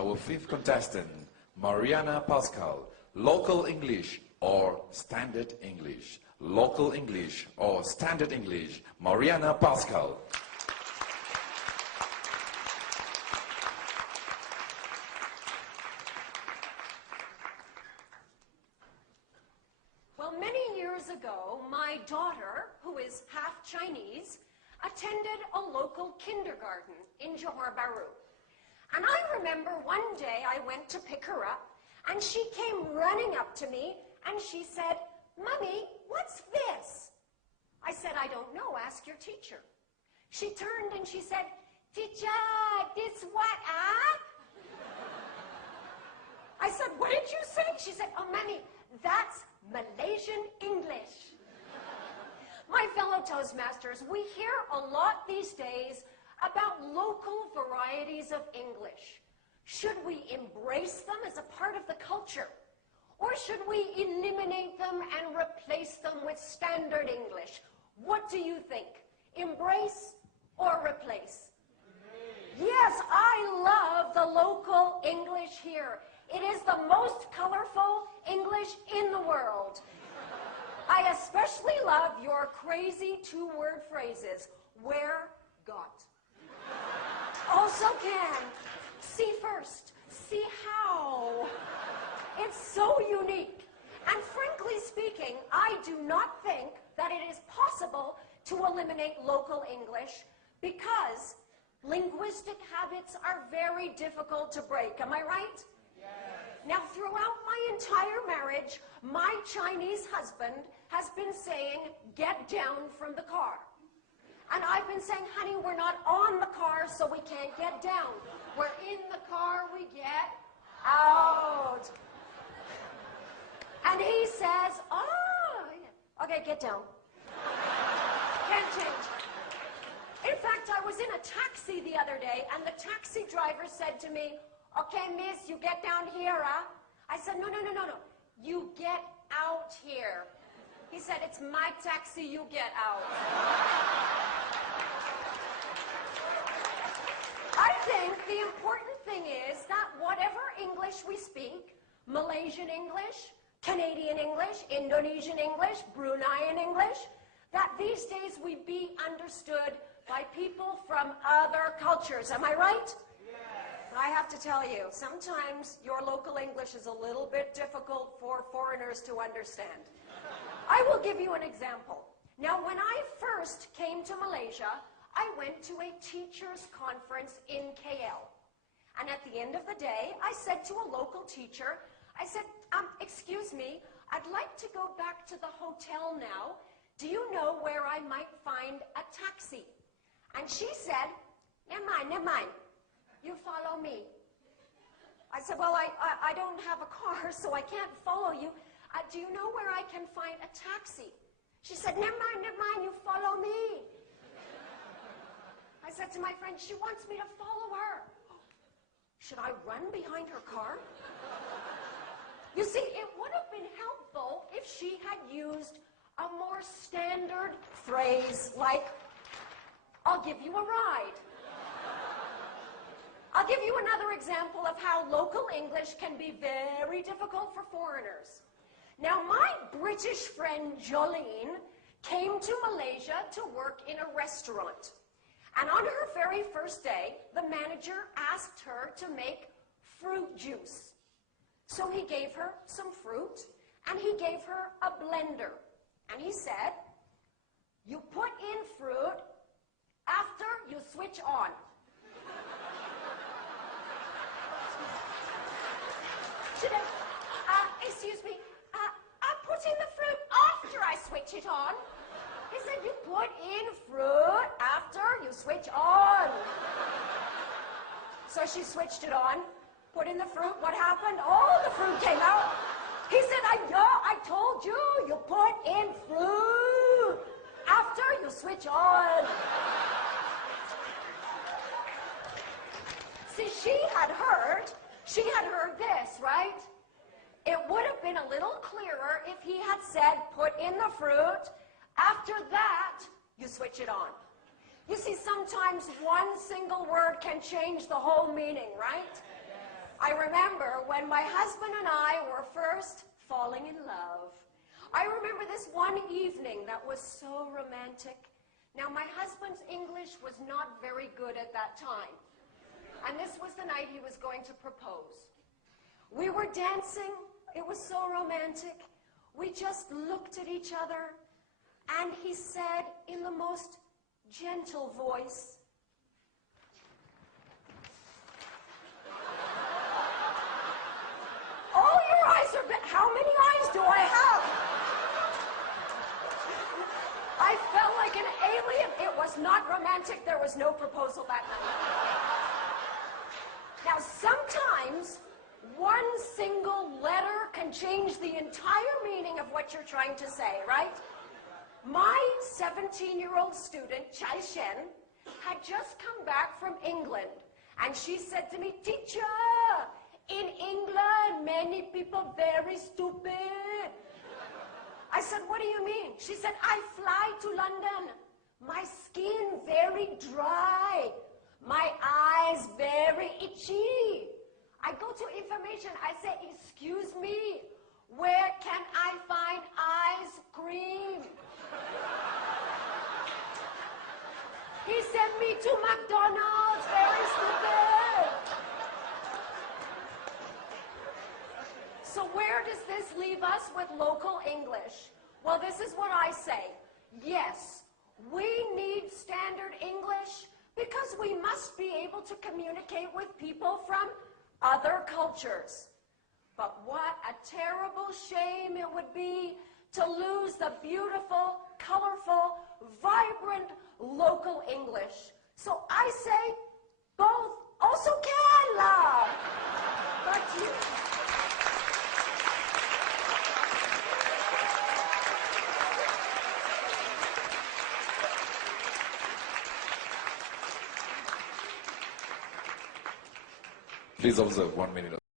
our fifth contestant, Mariana Pascal. Local English or Standard English? Local English or Standard English? Mariana Pascal. Well, many years ago, my daughter, who is half Chinese, attended a local kindergarten in Johor Bahru. And I remember one day I went to pick her up, and she came running up to me, and she said, "Mommy, what's this?" I said, "I don't know, ask your teacher." She turned and she said, "Teacher, this what, ah?" I said, "What did you say?" She said, "Oh, Mommy, that's Malaysian English." My fellow Toastmasters, we hear a lot these days about local varieties of English. Should we embrace them as a part of the culture? Or should we eliminate them and replace them with standard English? What do you think? Embrace or replace? Yes, I love the local English here. It is the most colorful English in the world. I especially love your crazy two-word phrases. Where, got. Also can. See first. See how. It's so unique. And frankly speaking, I do not think that it is possible to eliminate local English because linguistic habits are very difficult to break. Am I right? Yes. Now, throughout my entire marriage, my Chinese husband has been saying, "Get down from the car." And I've been saying, "Honey, we're not on the car, so we can't get down. We're in the car, we get out." And he says, "Oh, okay, get down." Can't change. In fact, I was in a taxi the other day, and the taxi driver said to me, "Okay, miss, you get down here, huh?" I said, No. You get out here." He said, "It's my taxi, you get out." I think the important thing is that whatever English we speak, Malaysian English, Canadian English, Indonesian English, Bruneian English, that these days we be understood by people from other cultures. Am I right? Yes. I have to tell you, sometimes your local English is a little bit difficult for foreigners to understand. I will give you an example. Now, when I first came to Malaysia, I went to a teachers' conference in KL. And at the end of the day, I said to a local teacher, I said, "Excuse me, I'd like to go back to the hotel now. Do you know where I might find a taxi?" And she said, never mind. You follow me." I said, "Well, I don't have a car, so I can't follow you. Do you know where I can find a taxi?" She said, never mind, you follow me." I said to my friend, "She wants me to follow her. Should I run behind her car?" You see, it would have been helpful if she had used a more standard phrase like, "I'll give you a ride." I'll give you another example of how local English can be very difficult for foreigners. Now, my British friend Jolene came to Malaysia to work in a restaurant. And on her very first day, the manager asked her to make fruit juice. So he gave her some fruit, and he gave her a blender. And he said, "You put in fruit after you switch on." Excuse me, I put in the fruit after I switch it on. He said, "You put in fruit after you switch on." So she switched it on, put in the fruit. What happened? All the fruit came out. He said, I told you, you put in fruit after you switch on." See, she had heard this, right? It would have been a little clearer if he had said, "Put in the fruit. After that, you switch it on." You see, sometimes one single word can change the whole meaning, right? I remember when my husband and I were first falling in love. I remember this one evening that was so romantic. Now, my husband's English was not very good at that time. And this was the night he was going to propose. We were dancing. It was so romantic. We just looked at each other. And he said in the most gentle voice, "All your eyes are big. How many eyes do I have?" I felt like an alien. It was not romantic. There was no proposal that night. Now, sometimes one single letter can change the entire meaning of what you're trying to say, right? My 17-year-old student, Chai Shen, had just come back from England. And she said to me, "Teacher, in England, many people very stupid." I said, "What do you mean?" She said, "I fly to London. My skin very dry. My eyes very itchy. I go to information. I say, 'Excuse me, where can I find ice cream?' He sent me to McDonald's. Very stupid." So where does this leave us with local English? Well, this is what I say. Yes, we need standard English because we must be able to communicate with people from other cultures. But what a terrible shame it would be to lose the beautiful, colorful, vibrant local English. So I say both also can, love. Back to you. Please observe 1 minute.